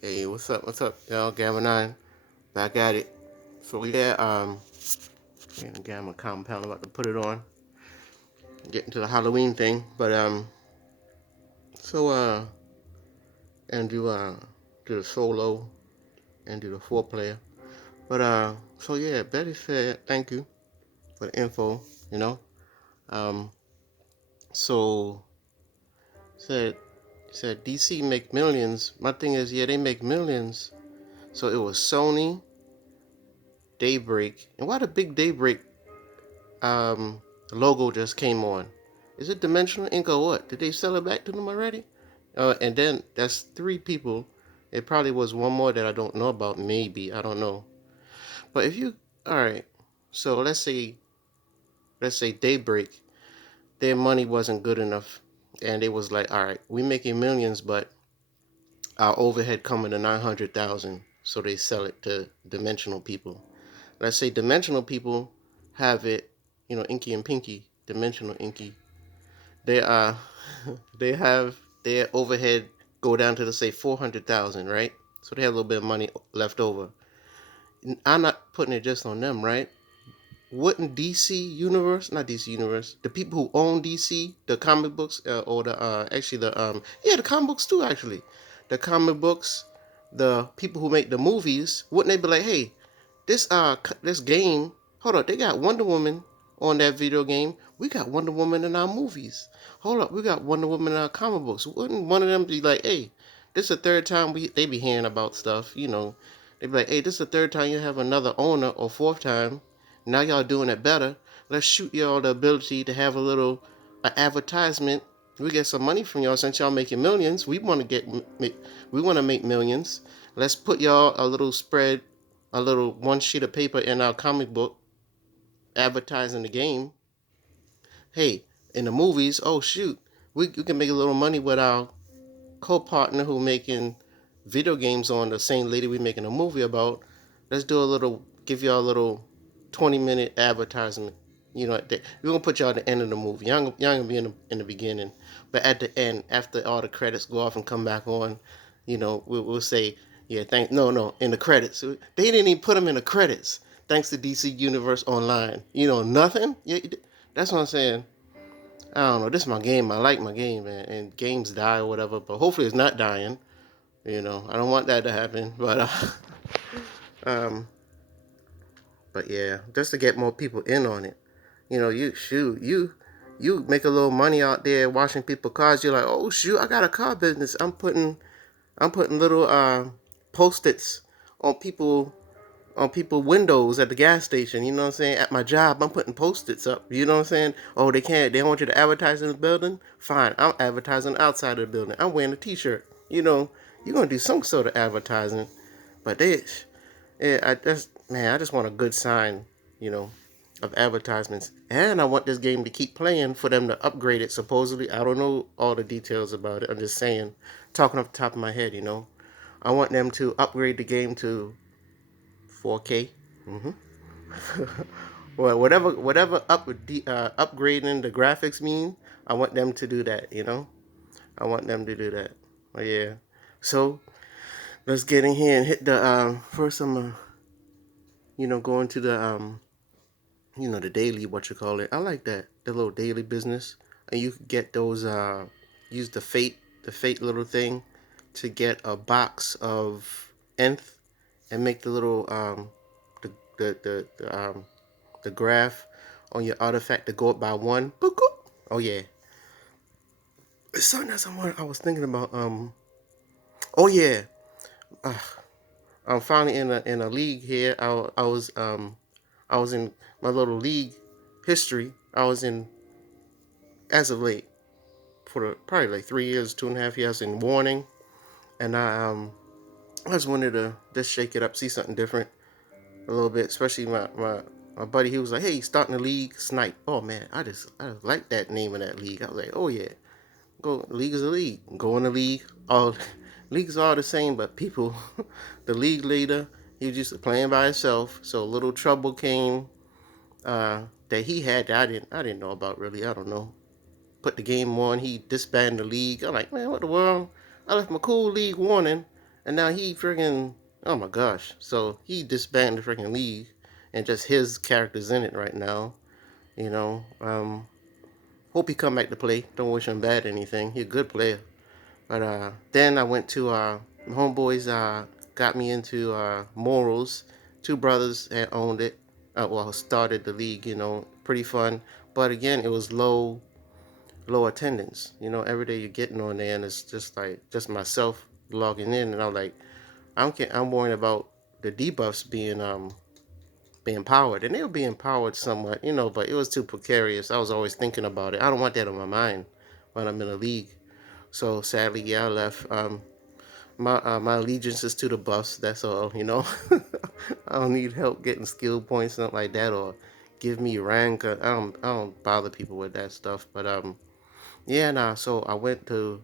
Hey, what's up? What's up, y'all? Gamma 9, back at it. So yeah, Gamma Compound about to put it on, get into the Halloween thing. But so and do the solo and do the 4 player. But so yeah, Betty said thank you for the info. You know, um, so said said DC make millions. My thing is, yeah, they make millions. So it was Sony, Daybreak, and why the big Daybreak logo just came on? Is it Dimensional Ink or what? Did they sell it back to them already? And then that's 3 people. It probably was one more that I don't know about. Maybe I don't know. But if you, all right. So let's say Daybreak, their money wasn't good enough, and they was like, all right, we making millions, but our overhead coming to 900,000. So they sell it to Dimensional people. Let's say Dimensional people have it, Inky and Pinky, Dimensional Inky. They they have their overhead go down to, let's say, 400,000, right? So they have a little bit of money left over. I'm not putting it just on them, right? Wouldn't DC Universe, not DC Universe, the people who own DC, the comic books, or the actually the the comic books too, actually, the comic books, the people who make the movies, wouldn't they be like, hey, this game, hold up, they got Wonder Woman on that video game. We got Wonder Woman in our movies. Hold up, we got Wonder Woman in our comic books. Wouldn't one of them be like, hey, this is the third time they be hearing about stuff, They be like, hey, this is the third time you have another owner, or fourth time. Now y'all doing it better. Let's shoot y'all the ability to have a little advertisement. We get some money from y'all since y'all making millions. We want to make millions. Let's put y'all a little spread, a little one sheet of paper in our comic book advertising the game. Hey, in the movies, oh shoot, we can make a little money with our co-partner who making video games on the same lady we making a movie about. Let's do a little, give y'all a little 20-minute advertisement. We're gonna put y'all at the end of the movie. Y'all gonna be in the beginning, but at the end, after all the credits go off and come back on, we'll say, yeah, no, in the credits. They didn't even put them in the credits. Thanks to DC Universe Online. Nothing. Yeah, that's what I'm saying. I don't know. This is my game. I like my game, man. And games die or whatever, but hopefully it's not dying. I don't want that to happen. Um, but yeah, just to get more people in on it. You make a little money out there washing people cars. You're like, oh shoot, I got a car business. I'm putting little post-its on people windows at the gas station. You know what I'm saying? At my job, I'm putting post-its up. You know what I'm saying? Oh, they don't want you to advertise in the building? Fine, I'm advertising outside of the building. I'm wearing a t-shirt. You're gonna do some sort of advertising. But I just want a good sign, you know, of advertisements. And I want this game to keep playing for them to upgrade it, supposedly. I don't know all the details about it. I'm just saying, talking off the top of my head. I want them to upgrade the game to 4K. Well, whatever upgrading the graphics mean, I want them to do that. I want them to do that. Oh yeah. So let's get in here and hit the first. Going to the the daily, what you call it. I like that, the little daily business, and you could get those. Use the fate little thing, to get a box of nth, and make the little the graph on your artifact to go up by one. Oh yeah, it's something that I was thinking about. Oh yeah, uh, I'm finally in a league here. I was in my little league history. I was in, as of late, for probably like 3 years, 2.5 years in warning, and I just wanted to just shake it up, see something different a little bit. Especially my buddy, he was like, "Hey, starting the league, snipe." Oh man, I just like that name of that league. I was like, "Oh yeah, go league is a league. Go in the league. All leagues are all the same, but people, the league leader, he was just playing by himself. So a little trouble came that he had that I didn't know about really. I don't know. Put the game on. He disbanded the league. I'm like, man, what the world? I left my cool league warning, And now he freaking, oh my gosh. So he disbanded the freaking league, and just his character's in it right now. You know, hope he come back to play. Don't wish him bad or anything. He's a good player. But then I went to my homeboys got me into morals. Two brothers had owned it. Well, started the league. You know, pretty fun. But again, it was low attendance. You know, every day you're getting on there, and it's just like just myself logging in, and I'm like, I'm worrying about the debuffs being powered, and they were being powered somewhat, you know, but it was too precarious. I was always thinking about it. I don't want that on my mind when I'm in a league. So sadly, yeah, I left. My allegiance is to the buffs. That's all, you know. I don't need help getting skill points, something like that, or give me rank. I don't bother people with that stuff. But yeah, nah. So I went to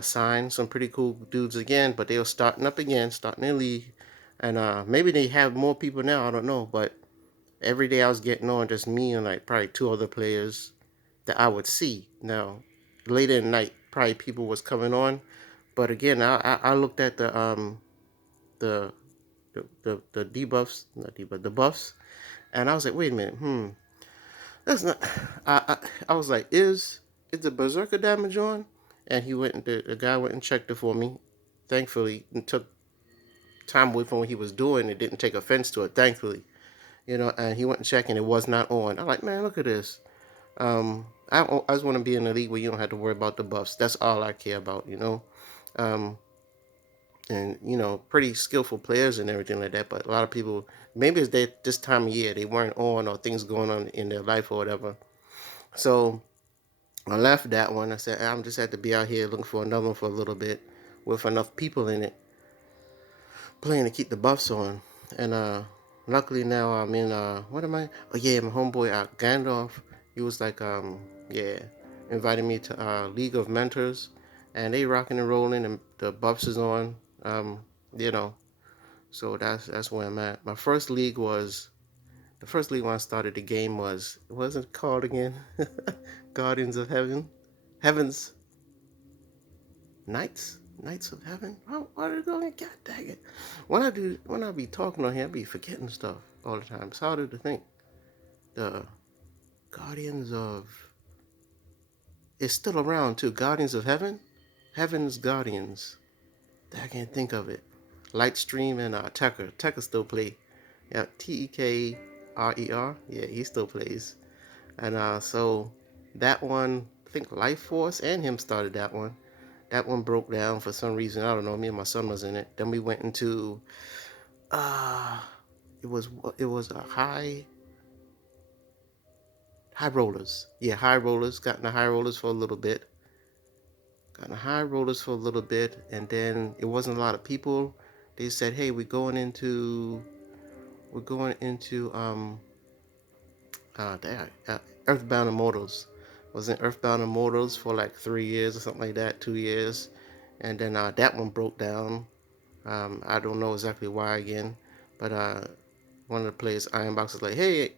sign some pretty cool dudes again, but they were starting up again, starting their league, and maybe they have more people now. I don't know, but every day I was getting on, just me and like probably two other players that I would see. Now, later in the night, probably people was coming on, but again, I looked at the the debuffs, not debuff, the buffs, and I was like, wait a minute, that's not. I was like, is the berserker damage on? And he went and the guy went and checked it for me. Thankfully, and took time away from what he was doing and didn't take offense to it. Thankfully, you know, and he went and checked and it was not on. I'm like, man, look at this. I just want to be in a league where you don't have to worry about the buffs. That's all I care about, you know. Um, and you know, pretty skillful players and everything like that. But a lot of people, maybe it's that this time of year they weren't on or things going on in their life or whatever. So I left that one. I said I'm just had to be out here looking for another one for a little bit with enough people in it playing to keep the buffs on. And luckily now I'm in what am I? Oh yeah, my homeboy Gandalf. He was like yeah, invited me to League of Mentors, and they rocking and rolling, and the buffs is on. You know, so that's where I'm at. My first league was the first league when I started the game was what was it called again? Guardians of Heaven, Heavens Knights of Heaven. Why did it go? God dang it! When I be talking on here, I be forgetting stuff all the time. It's harder to think. The Guardians of it's still around too. Guardians of Heaven, Heaven's Guardians. I can't think of it. Lightstream and Tekker. Tekker still play. Yeah, Tekker. Yeah, he still plays. And so that one, I think Life Force and him started that one. That one broke down for some reason. I don't know. Me and my son was in it. Then we went into uh it was a high rollers. Yeah, high rollers. Got in the high rollers for a little bit. Got in the high rollers for a little bit, and then it wasn't a lot of people. They said, "Hey, we're going into Earthbound Immortals." Was in Earthbound Immortals for like 3 years or something like that, 2 years, and then that one broke down. I don't know exactly why again, but one of the players, Ironbox, was like, "Hey,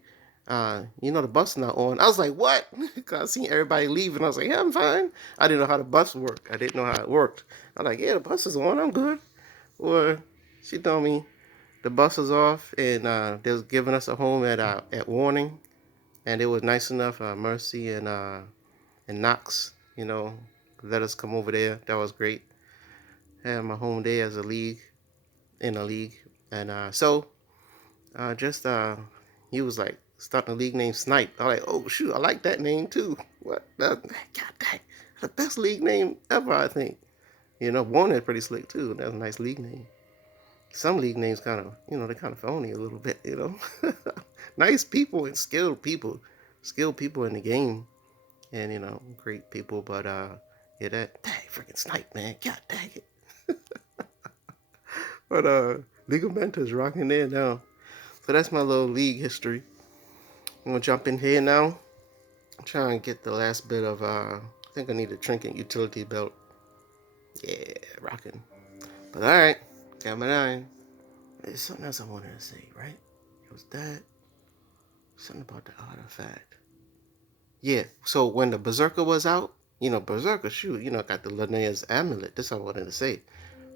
you know the bus is not on." I was like, "What?" Because I seen everybody leaving. I was like, "Yeah, I'm fine." I didn't know how the bus worked. I didn't know how it worked. I'm like, "Yeah, the bus is on. I'm good." Or she told me the bus was off and they was giving us a home at Warning, and it was nice enough. Mercy and Knox, you know, let us come over there. That was great. Had my home there as a league in a league, and so just he was like starting a league named Snipe. I was like, oh shoot, I like that name too. What? God dang, the best league name ever, I think. You know, Warner is pretty slick too. That's a nice league name. Some league names kind of, you know, they kind of phony a little bit. You know, nice people and skilled people in the game, and you know, great people. But yeah, that dang freaking Snipe, man. God dang it. But League of Mentors rocking there now. So that's my little league history. I'm gonna jump in here now. I'm trying to get the last bit of I think I need a trinket utility belt. Yeah, rocking. But alright, got my nine. There's something else I wanted to say, right? It was that something about the artifact. Yeah, so when the Berserker was out, you know, Berserker, shoot, you know, got the Linnea's amulet. That's what I wanted to say.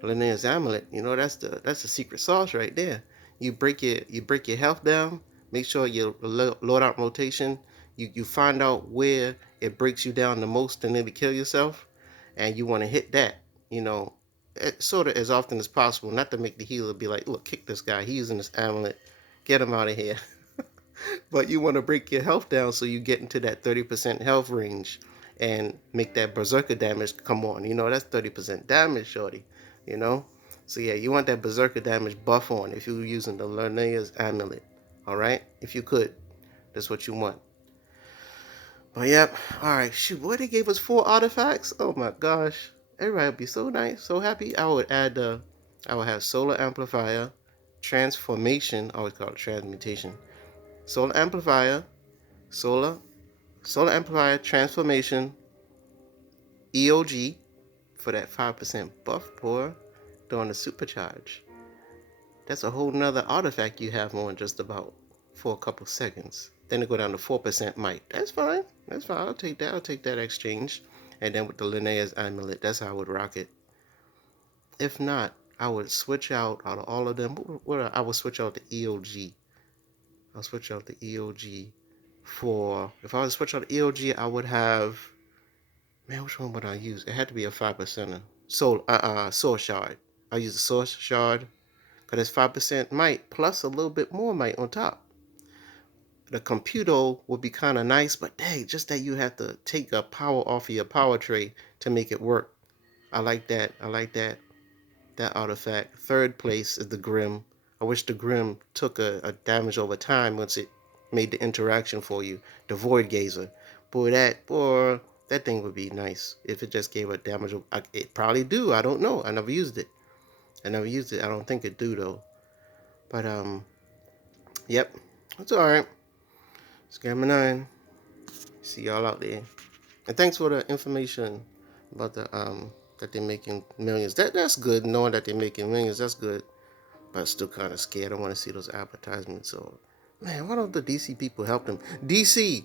Linnea's amulet. You know, that's the secret sauce right there. You break your health down. Make sure your loadout rotation. You find out where it breaks you down the most and then to kill yourself, and you want to hit that. You know, sort of as often as possible. Not to make the healer be like, look, kick this guy. He's using this amulet. Get him out of here. But you want to break your health down so you get into that 30% health range and make that berserker damage come on. You know, that's 30% damage, shorty. You know? So yeah, you want that berserker damage buff on if you're using the Linnea's amulet. Alright? If you could. That's what you want. But yep. Alright, shoot. Boy, they gave us 4 artifacts. Oh my gosh. Everybody would be so nice, so happy. I would have solar amplifier, transformation, I always call it transmutation. Solar amplifier, solar amplifier, transformation, EOG for that 5% buff pour during the supercharge. That's a whole nother artifact you have on just about for a couple seconds. Then it go down to 4% might. That's fine. That's fine. I'll take that. I'll take that exchange. And then with the Linnea's amulet, that's how I would rock it. If not, I would switch out of all of them. I would switch out the EOG. I'll switch out the EOG for, if I was to switch out the EOG, I would have, man, which one would I use? It had to be a 5%er. Soul shard. I'll use the soul shard because it's 5% might plus a little bit more might on top. The computo would be kind of nice, but dang, just that you have to take a power off of your power tray to make it work. I like that. I like that artifact. Third place is the Grim. I wish the Grim took a damage over time once it made the interaction for you. The Void Gazer. Boy, that thing would be nice if it just gave a damage. It probably do. I don't know. I never used it. I don't think it do though. But yep. It's alright. Scammer 9. See y'all out there. And thanks for the information about the that they're making millions. That's good, knowing that they're making millions. That's good. But I'm still kind of scared. I want to see those advertisements. So, man, why don't the DC people help them? DC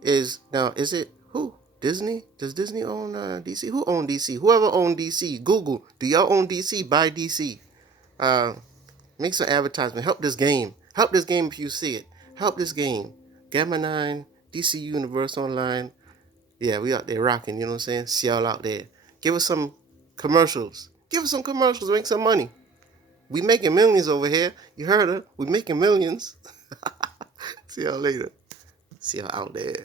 is it who? Disney? Does Disney own DC? Who own DC? Whoever owned DC, Google. Do y'all own DC? Buy DC. Make some advertisement. Help this game. Help this game if you see it. Help this game. Gamma 9, DC Universe Online. Yeah, we out there rocking, you know what I'm saying? See y'all out there. Give us some commercials. Make some money. We making millions over here. You heard her. We making millions. See y'all later. See y'all out there.